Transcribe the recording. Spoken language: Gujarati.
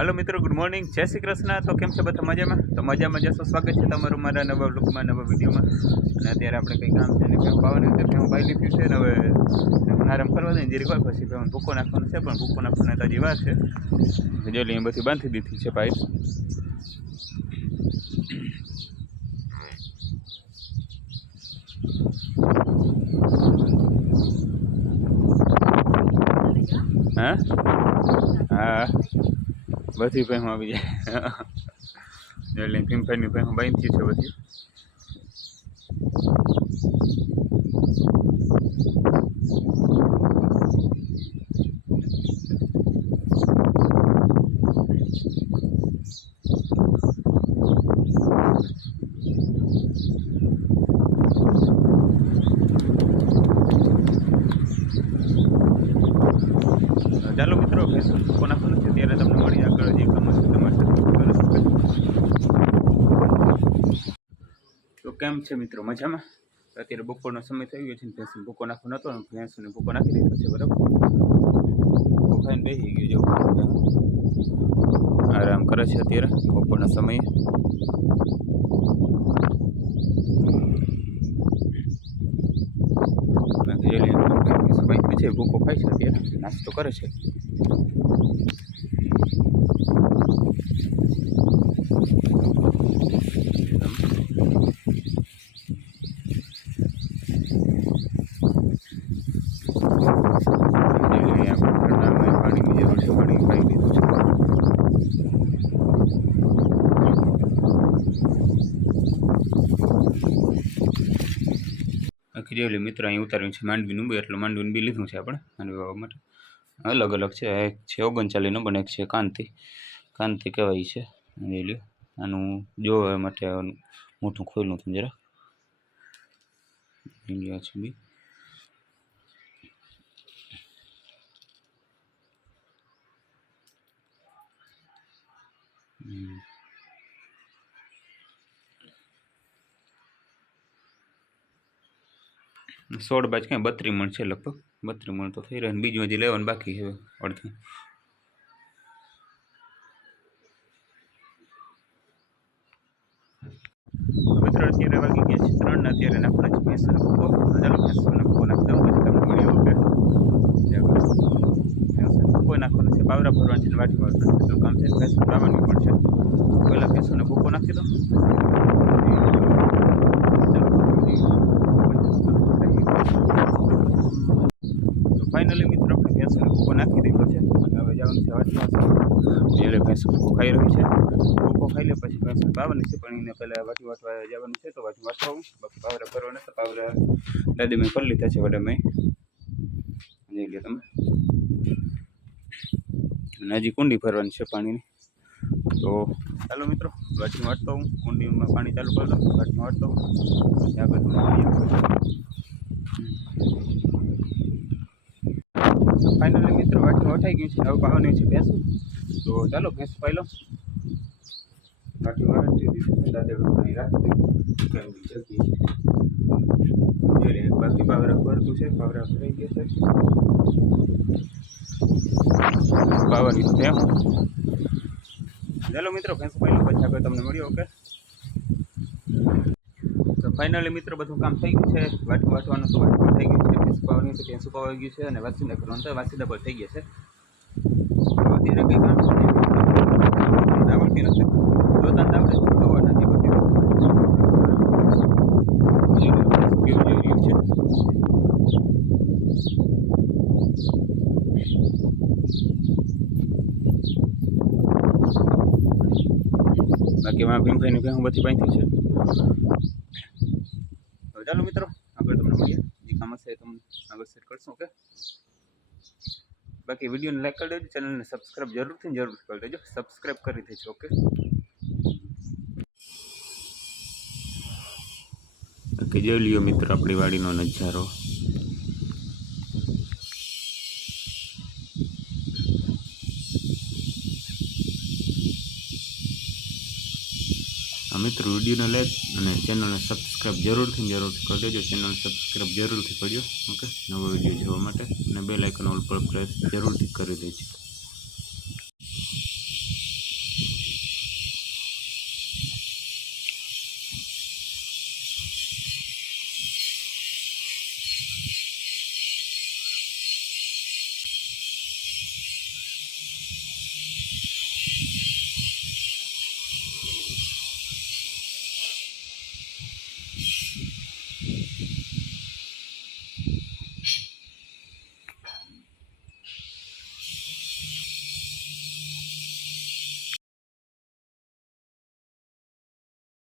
हेलो मित्रों, गुड मॉर्निंग, जय श्री कृष्ण। तो केम छे बधा मजा में? तो मजा में जसो स्वागत है तमारू मारा नवा ब्लॉगमां, नवा विडियोमां। अने अत्यारे आपणे कंई काम छे ने केम पावानुं छे, केम पाई लीधुं छे ने हवे आराम करवा दे। जीरीक વાર પછી ભૂકો નાખવાનો છે, પણ ભૂકો નાખવાને તો હજી વાર છે. જેલી એ બધી બાંધી દીધી છે પાઇપ. हाँ हाँ बधी भैंस આવી જાય એટલે ભીમભાઈની ભેંસ બાંધી છે બધી. ચાલો મિત્રો, ભેંસો કોના કોના છે ત્યારે તમને મળી આગળ જે કામ હશે તમારી સાથે. તો કેમ છે મિત્રો, મજામાં? અત્યારે બપોરનો સમય થઈ ગયો છે ને ભેંસને ભૂકો નાખવાનો હતો, ભેંસને ભૂકો નાખી દીધો છે. બરાબર, ખાઈને બેસી ગયો જેવું આરામ કરે છે અત્યારે બપોરના સમયે. છે ભૂકો ખાય છે અત્યારે, નાસ્તો કરે છે. પાણીની જરૂર છે, પાણી ખાઈ લીધું છે. ખીજેલી મિત્ર અહીં ઉતાર્યું છે માંડવીનું બી, એટલે માંડવીનું બી લીધું છે આપણે માંડવી વાવવા માટે. અલગ અલગ છે, એક છે 39 નંબર, એક છે કાંતિ કહેવાય છે. લ્યો આનું જોવા માટે મોટું ખોલ્યું હતું જરા ઇન્ડિયા છે બી. સોળ બાજ ક્યાં 32 મણ છે લગભગ, 32 મણ તો થઈ રહ્યા. બીજું હજી લેવાનું બાકી છે અડધું. મિત્રો અત્યારે વાગી ગયા છે 3 ને અત્યારે નાખવાના છે ભેંસોનો ભૂકો. ચાલો ભેંસોનો ભૂકો નાખી દઉં પછી તમને મળ્યો. ઓકે, ભૂકો નાખવાનો છે, પાવરા ભરવાનું છે, વાટી વાળવાનું છે, એટલું કામ છે. ભેંસો લાવવાની પણ છે. પહેલાં ભેંસોને ભૂકો નાખી દો. ફાઇનલી મિત્રો આપણે ભેંસોને ભૂકો નાખી દીધો છે અને હવે જવાનું છે વાટવા. એટલે ભેંસો ભૂકો ખાઈ રહ્યું છે. ભૂકો ખાઈ લે પછી ભેંસો પાવાની છે, પણ એને પહેલાં વાટી વાટવા જવાનું છે. તો વાટી વાટવા આવું. બાકી પાવરા ભરવાના તો પાવરા દાદી મેં કરી લીધા છે, વડા મેં જોઈ લો તમે. અને હજી કુંડી ભરવાની છે પાણીની. તો ચાલો મિત્રો, વાટી વાટતો હું. કુંડીમાં પાણી ચાલુ કરી દઉં, વાટી વાટતો હું. આગળ ફાઇનલી મિત્રો વાટમાં વટાઈ ગયું છે. હવે પાવાની છે ભેંસો. તો ચાલો ભેંસ પાઈ લો. વાટી વાટી દીધી દાદેડું પાણી રાખી દીધું. બાકી પાવરા ભરતું છે, પાવરા ભરાઈ ગયા છે. પાવાની તો ભેંસ. ચાલો મિત્રો ભેંસ પાઈ લો પછી આગળ તમને મળ્યો. ઓકે, તો ફાઇનલી મિત્રો બધું કામ થઈ ગયું છે. વાટવાનું તો વાટવા થઈ ગયું છે. ભેંસ પાવાની તો ભેંસું પાવાઈ ગયું છે. અને વાસીદા કરવાનું તો વાસીદા પર થઈ ગયા છે. તો અત્યારે કંઈ કામ આવડતી નથી, જોતા આવડે ખબર નથી બધી કેવું જેવી રહ્યું છે. બાકી એમાં ભીમભાઈની ભેંસ બધી બાંધી છે. તો ચાલો મિત્રો આગળ તમને મળીએ. જે કામ હશે તમને આગળ શેર કરશું. ઓકે, બાકી વિડીયોને લાઈક કરી દેજો, ચેનલને સબસ્ક્રાઈબ જરૂર કરી દેજો. સબસ્ક્રાઈબ કરી દેજો. ઓકે, બાકી જોઈ લ્યો મિત્રો આપણી વાડીનો નજારો. મિત્રો વિડીયોને લાઈક અને ચેનલને સબસ્ક્રાઈબ જરૂરથી કરી દેજો. ચેનલ સબસ્ક્રાઈબ જરૂરથી કરજો. ઓકે, નવો વિડીયો જોવા માટે અને બેલ આઇકન ઓલ પર પ્રેસ જરૂરથી કરી દેજો.